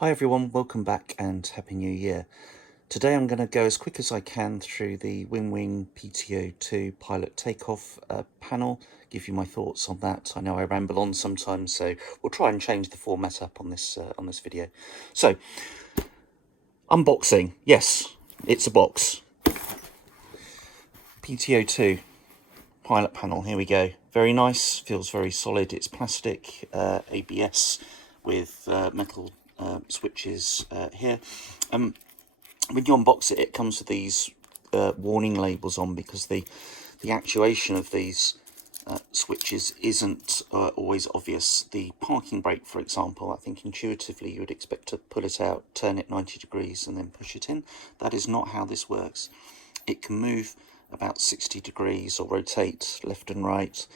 Hi everyone, welcome back and Happy New Year. Today I'm going to go as quick as I can through the Winwing PTO2 Pilot Takeoff Panel, give you my thoughts on that. I know I ramble on sometimes, so we'll try and change the format up on this video. So, unboxing. Yes, it's a box. PTO2 Pilot Panel, here we go. Very nice, feels very solid. It's plastic, ABS with metal switches here. When you unbox it, it comes with these warning labels on, because the actuation of these switches isn't always obvious. The parking brake, for example, I think intuitively you would expect to pull it out, turn it 90 degrees and then push it in. That is not how this works. It can move about 60 degrees or rotate left and right.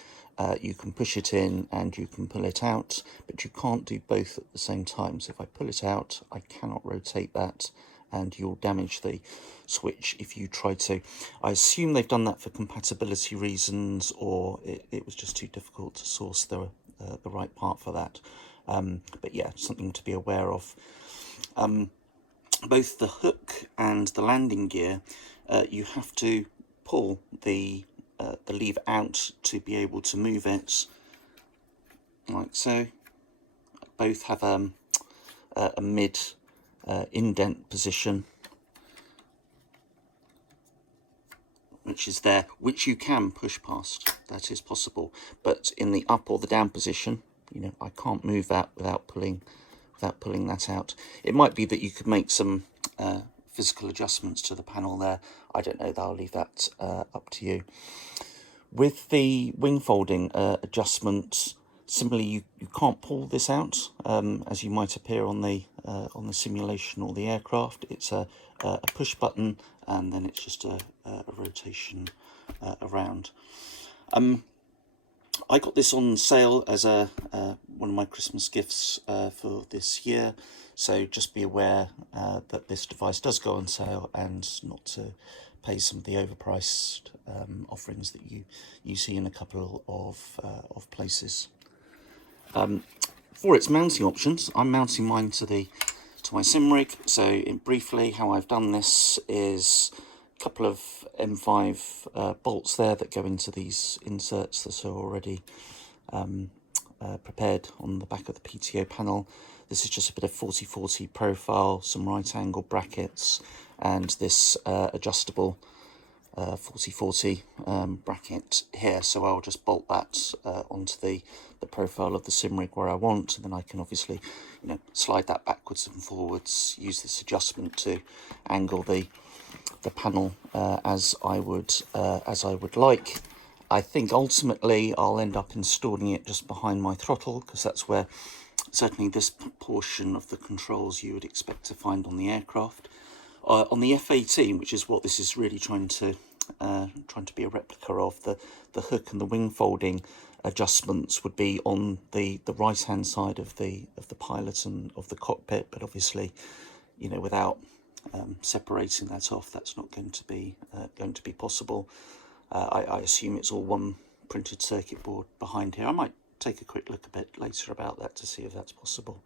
You can push it in and you can pull it out, but you can't do both at the same time. So if I pull it out, I cannot rotate that, and you'll damage the switch if you try to. I assume they've done that for compatibility reasons, or it was just too difficult to source the right part for that. But yeah, something to be aware of. Both the hook and the landing gear, you have to pull the lever out to be able to move it, like so. Both have a mid indent position, which is there, which you can push past. That is possible, but in the up or the down position, you know, I can't move that without pulling that out. It might be that you could make some physical adjustments to the panel there. I don't know, I'll leave that up to you. With the wing folding adjustments, similarly, you can't pull this out as you might appear on the simulation or the aircraft. It's a push button, and then it's just a rotation around. I got this on sale as one of my Christmas gifts for this year, so just be aware that this device does go on sale, and not to pay some of the overpriced offerings that you see in a couple of places. For its mounting options, I'm mounting mine to my sim rig. So briefly, how I've done this is a couple of M5 bolts there that go into these inserts that are already prepared on the back of the PTO panel. This is just a bit of 40-40 profile, some right angle brackets, and this adjustable 40-40 bracket here. So I'll just bolt that onto the profile of the sim rig where I want, and then I can obviously, you know, slide that backwards and forwards, use this adjustment to angle the panel as I would like. I think ultimately I'll end up installing it just behind my throttle, because that's where certainly this portion of the controls you would expect to find on the aircraft. On the F-18, which is what this is really trying to be a replica of, the hook and the wing folding adjustments would be on the right hand side of the pilot and of the cockpit, but obviously, you know, without separating that off, that's not going to be possible. I assume it's all one printed circuit board behind here. I might take a quick look a bit later about that to see if that's possible.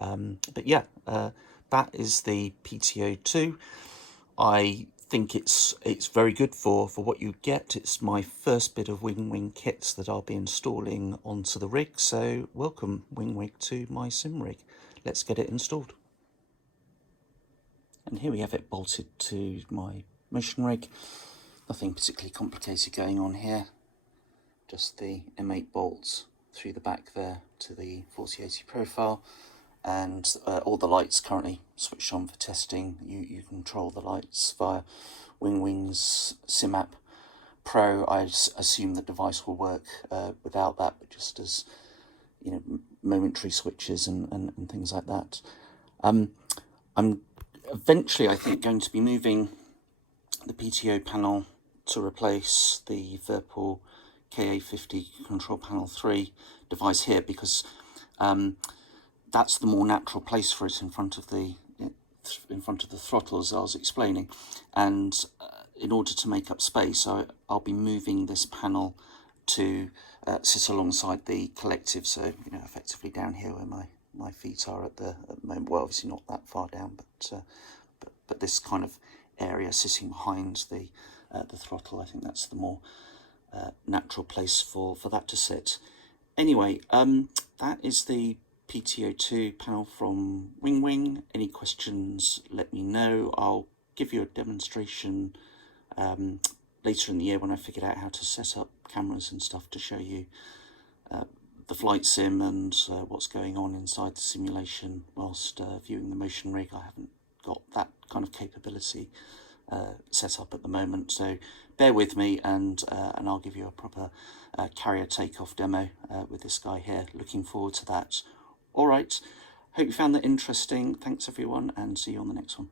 But yeah, that is the PTO2. I think it's very good for what you get. It's my first bit of Winwing kits that I'll be installing onto the rig. So welcome, Winwing, to my sim rig. Let's get it installed. And here we have it bolted to my motion rig. Nothing particularly complicated going on here. Just the M8 bolts through the back there to the 4080 profile, and all the lights currently switched on for testing. You control the lights via Winwing's Sim app Pro. I assume the device will work without that, but just as, you know, momentary switches and things like that. I'm eventually, I think, going to be moving the PTO panel to replace the Whirlpool KA50 Control Panel 3 device here, because that's the more natural place for it in front of the throttle, as I was explaining. And in order to make up space, I'll be moving this panel to sit alongside the collective, so, you know, effectively down here where my my feet are at the moment. Well, obviously not that far down, but this kind of area sitting behind the throttle, I think that's the more natural place for that to sit. Anyway, that is the PTO2 panel from Winwing. Any questions, let me know. I'll give you a demonstration later in the year when I figured out how to set up cameras and stuff to show you the flight sim and what's going on inside the simulation whilst viewing the motion rig. I haven't got that kind of capability set up at the moment, so bear with me, and I'll give you a proper carrier takeoff demo with this guy here. Looking forward to that. All right, hope you found that interesting. Thanks everyone, and see you on the next one.